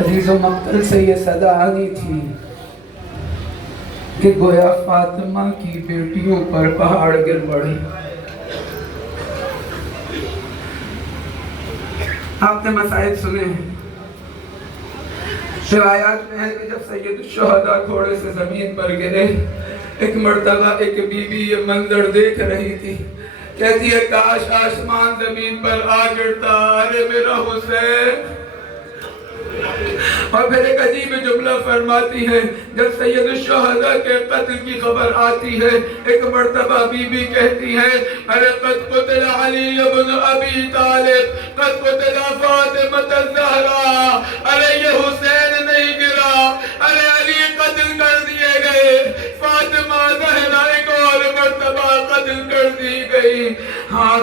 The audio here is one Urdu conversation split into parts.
عزیز و مقتل سے یہ صدا آنی تھی کہ گویا فاطمہ کی بیٹیوں پر پہاڑ گر پڑے. آپ نے مسائل سنے ہیں. روایات میں ہے کہ جب سید الشہداء گھوڑے سے زمین پر گرے، ایک مرتبہ ایک بی بی یہ منظر دیکھ رہی تھی. کہتی ہے کاش آسمان زمین پر آ گرتا، ارے میرا حسین. اور پھر ایک عجیب جملہ فرماتی ہے جب سید الشہداء کے قتل کی خبر آتی ہے، ایک مرتبہ بی بی کہتی ہے ارے قد قتل علی بن ابی طالب، قد قتل فاطمہ الزہرا، ارے یہ حسین نہیں گرا، ارے علی قتل کر دیے گئے، فاطمہ زہرا ایک اور مرتبہ قتل کر دی گئی. ہاں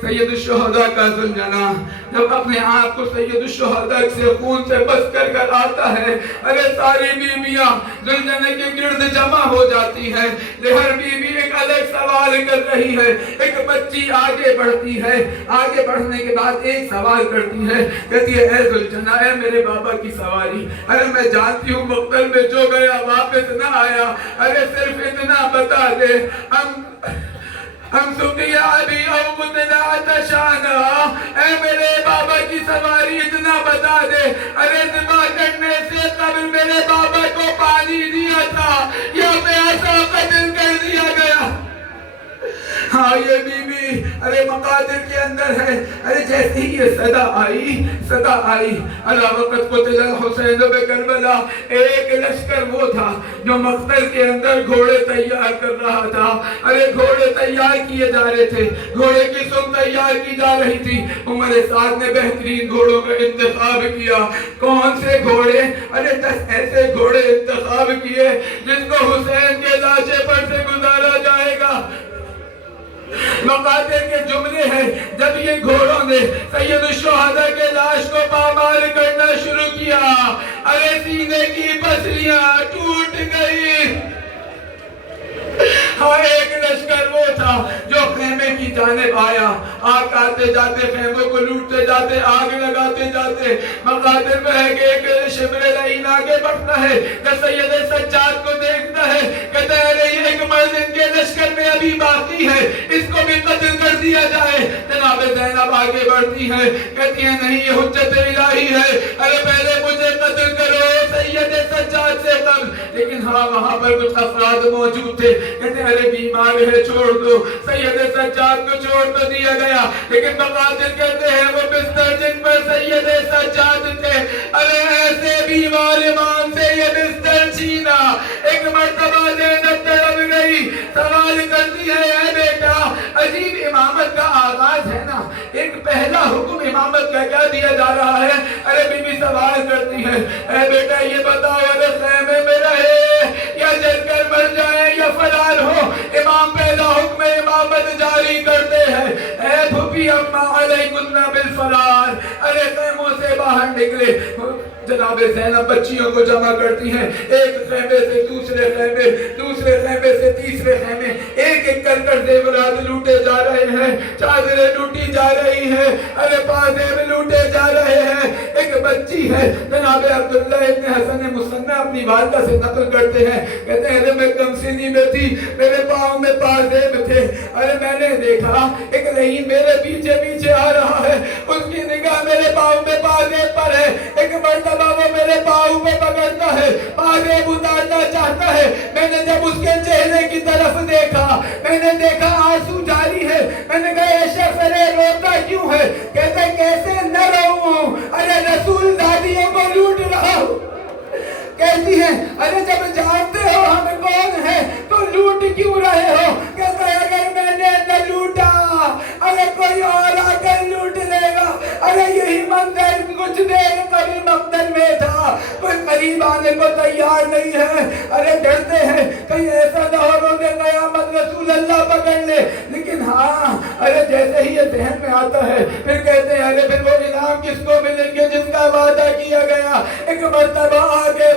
سید الشہداء کا ذوالجناح جب اپنے آپ کو سید الشہداء سے خون سے بس کر آتا ہے، ارے ساری بیویاں ذوالجناح کے گرد جمع ہو جاتی ہے. ہر بیوی ایک الگ سوال کر رہی ہے. ایک بچی آگے بڑھتی ہے، آگے بڑھنے کے بعد ایک سوال کرتی ہے، کہتی ہے اے ذوالجناح، اے میرے بابا کی سواری، ارے میں جانتی ہوں مقتل میں جو گیا واپس نہ آیا، ارے صرف اتنا بتا دے ہم سکیا ابھی او قتلا تشانا، اے میرے بابا کی سواری اتنا بتا دے، ارے ذبح کرنے سے قبل میرے بابا کو پانی دیا تھا یا پیاسا قتل کر دیا گیا. ہاں یہ بی بی ارے مقادر کے اندر ہے. ارے جیسے ہی یہ صدا آئی اللہ وقت قتل حسین بکربلا، ایک لشکر وہ تھا جو مقتل کے اندر گھوڑے تیار کر رہا تھا. ارے گھوڑے تیار کیے جا رہے تھے، گھوڑے کی سم تیار کی جا رہی تھی. عمر سعد نے بہترین گھوڑوں کا انتخاب کیا. کون سے گھوڑے؟ ارے 10 ایسے گھوڑے انتخاب کیے جس کو حسین کے لاشے پر سے گزارا جائے گا. مقادر کے جملے ہیں جب یہ گھوڑوں نے سید الشہداء کے لاش کو پامال کرنا شروع کیا، ارے سینے کی پسلیاں ٹوٹ گئی. ہاں ایک لشکر وہ تھا جو خیمے کی جانب آیا، آگ آتے جاتے خیموں کو لوٹتے جاتے، آگ لگاتے جاتے. مقادر میں ہے کہ ایک شبر لعین آگے بڑھتا ہے، جب سید سجاد کو دیکھتا ہے کہتا ہے ارے یہ ایک مرد ان کے لشکر میں ابھی باقی ہے، اس کو بھی قتل کر دیا جائے. جناب زینب آگے بڑھتی ہے، کہتی ہے نہیں یہ حجت الہی ہے، ارے پہلے مجھے قتل کرو سید سجاد سے قبل. لیکن ہاں وہاں پر کچھ افراد موجود تھے، کہتے ہیں ارے بیمار ہے چھوڑ دو. سید سجاد کو چھوڑ تو دیا گیا، لیکن مقاتل کہتے ہیں وہ بستر جن پر سید سجاد تھے، ارے ایسے بیمار امام سے یہ بستر چھینا. ایک مرتبہ زینب تڑپ گئی، سوال کرتی ہے اے بیٹا، عجیب امامت کا آغاز ہے نا، ایک پہلا حکم امامت کا کیا دیا جا رہا ہے. ارے بی بی سوال کرتی ہے اے بیٹا یہ بتاؤ ارے خیمے میں رہے یا جل کر مر جائے یا فرار ہو، امام پہلا حکم امامت جاری کرتے ہیں. اے بھوپی اما علیکن بالفرار، ارے خیموں سے باہر نکلے. جناب زینب بچیوں کو جمع کرتی ہیں، ایک خیمے سے دوسرے خیمے، دوسرے خیمے سے تیسرے خیمے، ایک ایک کر زیورات لوٹے جا رہے ہیں، چادریں لوٹی جا رہی ہیں، ارے پازیب لوٹے جا رہے ہیں. ایک بچی ہے جناب عبداللہ ابن حسن مصنع اپنی والدہ سے نقل کرتے ہیں، کہتے ہیں ارے میں کم سنی میں تھی، میرے پاؤں میں پازیب تھے، ارے میں نے دیکھا ایک رہین میرے پیچھے پیچھے آ رہا ہے، اس کی نگاہ میرے پاؤں میں پازیب پر ہے. ایک مرتبہ وہ میرے پاؤں پہ پکڑتا ہے، پازیب اتارنا چاہتا ہے. میں نے جب اس کے چہرے کی طرف دیکھا، میں نے دیکھا آنسو جاری ہے. میں نے کہا اے شخص ارے روتا کیوں ہے؟ کہتا ہے کیسے نہ رہوں، ارے رسول دادیوں کو لوٹ رہا ہوں. کہتی ہے ارے جب جانتے ہو ہم کون ہیں تو لوٹ کیوں رہے ہو؟ کہتا ہے اگر میں نے نہ لوٹا ارے کوئی اور آ کر لوٹ لے گا. ارے یہی منظر کچھ دیر قبل مقتل میں تھا، کوئی قریب آنے کو تیار نہیں ہے. ارے ڈرتے ہیں کہیں ایسا نہ ہو روز قیامت رسول اللہ پکڑ لے. لیکن ہاں ارے جیسے ہی یہ ذہن میں آتا ہے پھر کہتے ہیں ارے پھر وہ انعام کس کو ملیں گے جس کا وعدہ کیا گیا. ایک مرتبہ آگے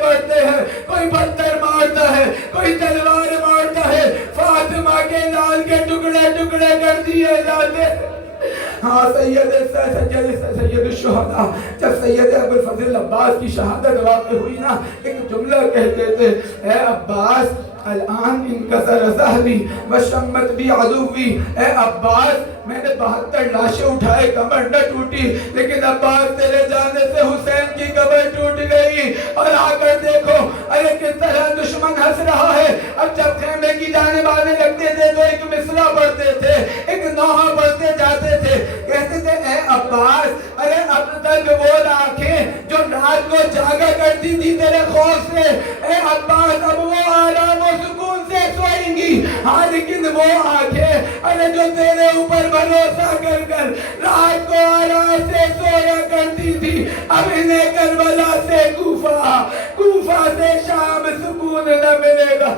سید الشہداء جب سید ابوالفضل عباس کی شہادت واقع ہوئی نا، ایک جملہ کہتے تھے، اے عباس الان انکسر ظہری وشمت بھی عدوی، اے عباس میں نے 72 لاشیں اٹھائے، کمر نہ ٹوٹی، لیکن عباس تیرے جانے سے حسین کی کمر ٹوٹ گئی۔ اور آ کر دیکھو ارے کس طرح دشمن ہنس رہا ہے۔ اب جب خیمے کی جانب آنے لگتے تھے تو ایک مصرع پڑھتے تھے، ایک نوحہ پڑھتے جاتے تھے، کہتے تھے اے عباس ارے اب تک وہ آنکھیں جو رات کو جاگا کرتی تھی تیرے خوف سے، اے عباس اب وہ آرام و سکون سے سوئیں گی، ہاں لیکن وہ آنکھیں ارے جو تیرے اوپر بھروسہ کر کر رات کو آرام سے سویا کرتی تھی، اب انہیں کربلا سے کوفہ سے شام سکون نہ ملے گا۔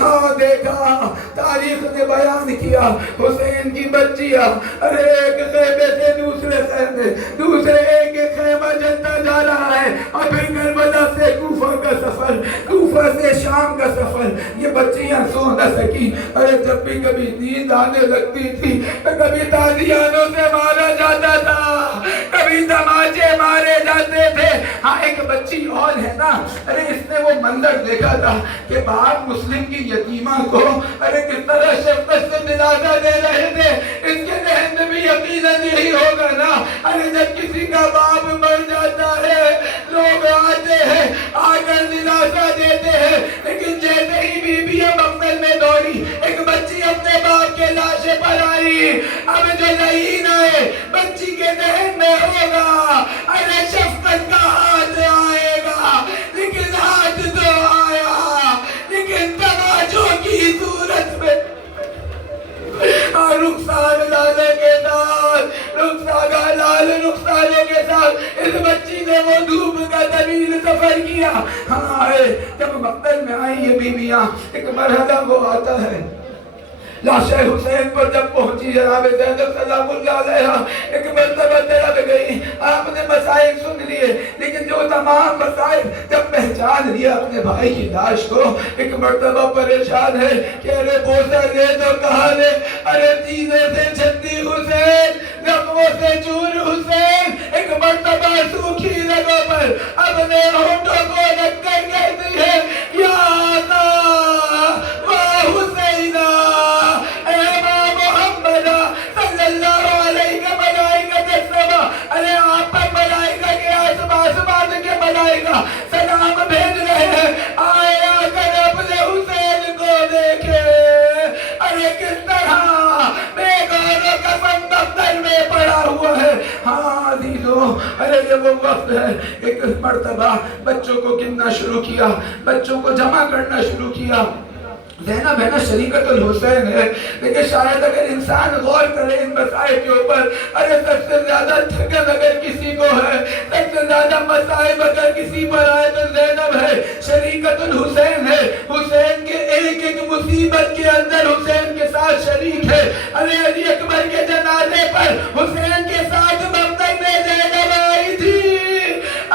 ہاں دیکھا تاریخ نے بیان کیا حسین کی بچیاں ارے ایک خیمے سے دوسرے خیمے، دوسرے ایک خیمہ جلتا جا رہا ہے، اور پھر کربلا سے کوفہ کا سفر، کوفہ سے شام کا سفر۔ یہ بچیاں سو نہ سکی، ارے جب بھی کبھی نیند آنے لگتی تھی تو کبھی تازیانوں سے مارا جاتا تھا، کبھی تماچے مارے جاتے تھے۔ ہاں ایک بچی اور ہے نا، ارے اس نے وہ منظر دیکھا تھا کہ باپ مسلم کی یتیمہ کو ارے کس طرح شفقت سے دلاسا دے رہے تھے۔ اس کے ذہن میں بھی یقیناً یہی ہوگا نا، ارے جب کسی کا باپ مر جاتا ہے لوگ آتے ہیں آ کر دلاسا دیتے ہیں، لیکن جیسے ہی بیویاں مقتل میں دوڑی ایک بچی اپنے باپ کے لاشے پر آئی، اب جو لعین آئے بچی کے ذہن میں ہوگا ارے شفقت کا ہاتھ آئے گا، لیکن ہاتھ تو آیا لیکن تماچوں کی صورت میں۔ رخسار لالے کے ساتھ، رخساروں کے ساتھ اس بچی نے وہ دھوپ کا طویل سفر کیا۔ ہاں جب مقتل میں آئی یہ بیویاں ایک مرحلہ وہ آتا ہے، لاش حسین پر جب پہنچی جناب زینب سلام اللہ علیہا ایک مرتبہ تڑپ گئی، آپ نے مسائل سن لیے، لیکن جو تمام مسائل جب پہچان لیا اپنے بھائی کی لاش کو، ایک مرتبہ پریشان ہے کہ ارے بوسہ لے تو کہاں لے، ارے سینے سے چھتی حسین، زخموں سے چور حسین، ایک مرتبہ سوکھی رگوں پر اپنے ہونٹوں کو رکھ کر کہتی ہے یا آقا و حسینہ، ارے آپ پر ملائکہ کے آسمان کے ملائکہ سلام بھیج رہے ہیں، آئے آ کر اپنے حسین کو دیکھے، ارے کس طرح بے غور و کفن دفتر میں پڑا ہوا ہے۔ ہاں عزیزو ارے یہ وہ وقت ہے، ایک مرتبہ بچوں کو گننا شروع کیا، بچوں کو جمع کرنا شروع کیا۔ زینب ہے نا شریکت الحسین ہے، لیکن شاید اگر انسان غور کرے ان مسائل کے اوپر، ارے سب سے زیادہ تھکن اگر کسی کو ہے، سب سے زیادہ مسائل اگر کسی پر آئے تو زینب ہے، شریکت الحسین ہے، حسین کے ایک ایک مصیبت کے اندر حسین کے ساتھ شریک ہے۔ ارے علی اکبر کے جنازے پر حسین کے ساتھ مقتل میں زینب آئی تھی،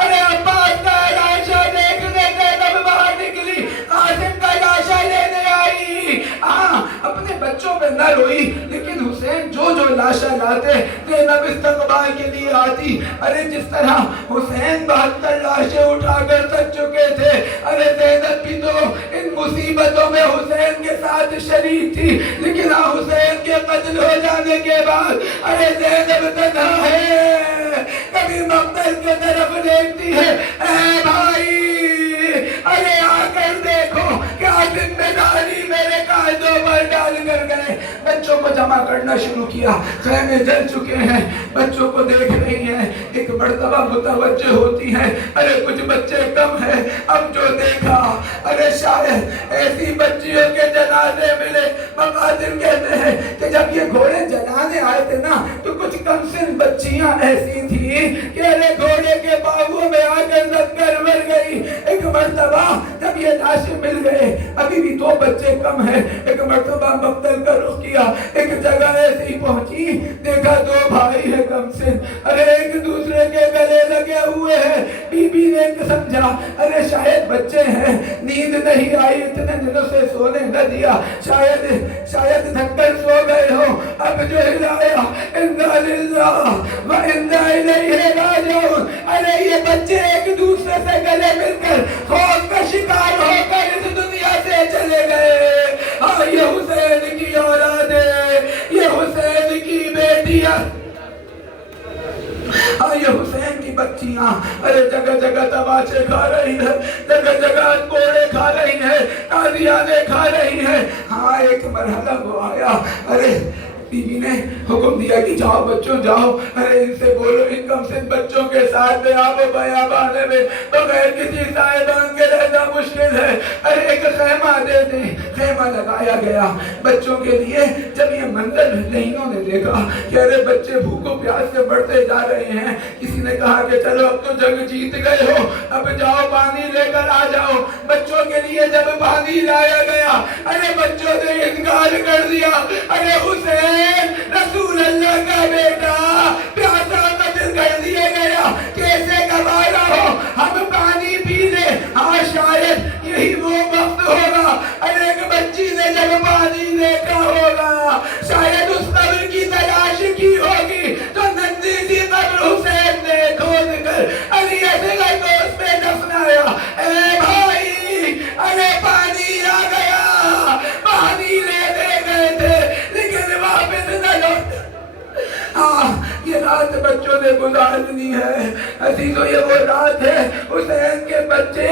ارے عباس کا لاشا دیکھنے زینب باہر نکلی، قاسم کا لاشا لینے اپنے بچوں پہ نہ روئی، لیکن حسین جو لاشا لاتے زینب استقبال کے لیے آتی۔ ارے جس طرح حسین 72 لاشیں اٹھا کر تک چکے تھے، ارے زینب بھی تو ان مصیبتوں میں حسین کے ساتھ شریک تھی، لیکن حسین کے قتل ہو جانے کے بعد ارے زینب تنہا ہے، کبھی مقتل کے طرف دیکھتی ہے، اے بھائی ارے آ کر دیکھو کیا ذمہ داری میرے قائدوں پر ڈال کر گئے۔ بچوں کو جمع کرنا شروع کیا، خیمے جل چکے ہیں، بچوں کو دیکھ رہی ہیں، ایک مرتبہ متوجہ ہوتی ہیں، ارے کچھ بچے کم ہیں۔ اب جو دیکھا ارے شاید ایسی بچیوں کے جنازے ملے۔ مقاتل کہتے ہیں کہ جب یہ گھوڑے جلانے آئے تھے نا تو کچھ کم سن بچیاں ایسی تھیں کہ ارے گھوڑے کے باغوں میں آ کر لگ کر مر گئی۔ ایک مرتبہ جب یہ لاشیں مل گئے، ابھی بھی 2 بچے کم ہیں، ایک مرتبہ مقتل کا رخ کیا، ایک جگہ ایسی پہنچی، دیکھا 2 بھائی ہیں کم سن، ارے ایک دوسرے کے گلے لگے ہوئے ہیں، بی بی نے سمجھا ارے شاید بچے ہیں، نیند نہیں آئی، اتنے دنوں سے سونے نہ دیا، شاید تھک کر سو گئے ہو، اب جو ہلایا انا للہ و انا الیہ راجعون۔ ارے یہ بچے ایک دوسرے سے گلے مل کر خوف کا شکار ہو کر اس دنیا سے چلے گئے۔ ہاں یہ حسین کی اولاد ہے، یہ حسین کی بیٹیاں، یہ حسین کی بچیاں ارے جگہ جگہ تماچے کھا رہی ہیں، جگہ جگہ کوڑے کھا رہی ہیں، تازیانے کھا رہی ہیں۔ ہاں ایک مرحلہ وہ آیا، ارے بی بی نے حکم دیا کہ جاؤ بچوں جاؤ، ارے ان سے بولو ان کم سے بچوں کے ساتھ میں آب و بیابانے میں بغیر کسی صاحبان کے رہنا مشکل ہے، ارے ایک خیمہ دے دیں۔ خیمہ لگایا گیا بچوں کے لیے۔ جب یہ منظر رہینوں نے دیکھا کہ ارے بچے بھوک و پیاس سے بڑھتے جا رہے ہیں، کسی نے کہا کہ چلو اب تو جنگ جیت گئے ہو، اب جاؤ پانی لے کر آ جاؤ۔ بچوں کے لیے جب پانی لایا گیا، ارے بچوں نے انکار کر دیا۔ ارے حسین رسول اللہ کا بیٹا پیاسا قتل کر دیا گیا، کیسے گوارا ہو ہم پانی پی لیں؟ ہاں شاید یہی وہ وقت ہوگا، ارے ایک بچی نے جب پانی دیکھا ہوگا، شاید اس قبر کی تلاش کی ہوگی تو ننھی سی قبر حسین نے کھود کر علی اصغر کو اس پہ دفنایا۔ اے بھائی ارے پانی آ گیا، پانی لینے گئے تھے لیکن واپس نہ لوٹے۔ یہ رات بچوں نے گزارنی ہے عزیزو، یہ وہ رات ہے حسین کے بچے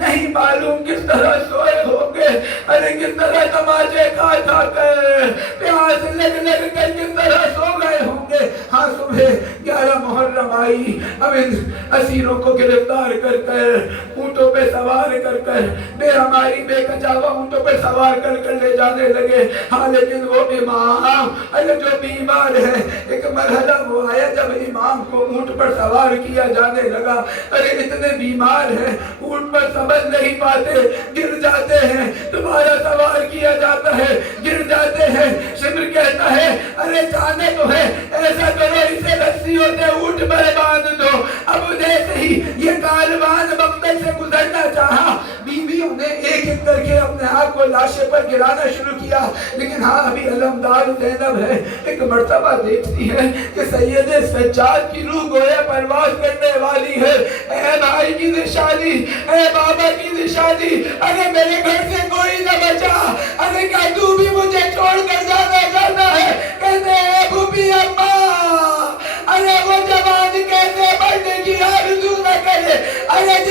نہیں معلوم کس طرح سوئے ہوں گے، ارے کس طرح تماچے کھا کھا کر پیاس لگ لگ کر کس طرح سو گئے ہوں گے۔ ہاں صبح 11 محرم آئی، اب ان اسیروں کو گرفتار کر کر اونٹوں پہ سوار کر کر بے ہماری بے کچاوا اونٹوں پہ سوار کر کر لے جانے لگے۔ ہاں لیکن وہ امام ارے جو بیمار ہے، ایک مرحلہ وہ آیا جب امام کو اونٹ پر سوار کیا جانے لگا، ارے اتنے بیمار ہیں اونٹ پر سبز نہیں پاتے، گر جاتے ہیں، دوبارہ سوار کیا جاتا ہے، گر جاتے ہیں۔ شمر کہتا ہے ارے جانے تو ہے، ایسا کرو اسے رسیوں سے اونٹ پر باندھ دو۔ اب جیسے ہی یہ کاروان مقتل سے گزرنا چاہا، بیویوں نے ایک ایک کر کے اپنے آپ کو لاشے پر گرانا شروع کیا، لیکن ہاں ابھی علمدار زینب ہے، ایک مرتبہ دیکھتی ہے کہ سید سجاد کی روح گویا پرواز کرنے والی ہے۔ اے بھائی کی نشانی، اے بابا کی نشانی، ارے میرے گھر سے کوئی نہ بچا، ارے کیا تو بھی مجھے چھوڑ کر جانا چاہتا ہے؟ کہتے ہیں بھوپی اماں، ارے وہ جوان کیسے بڑھنے کی آرزو نہ کرے، ارے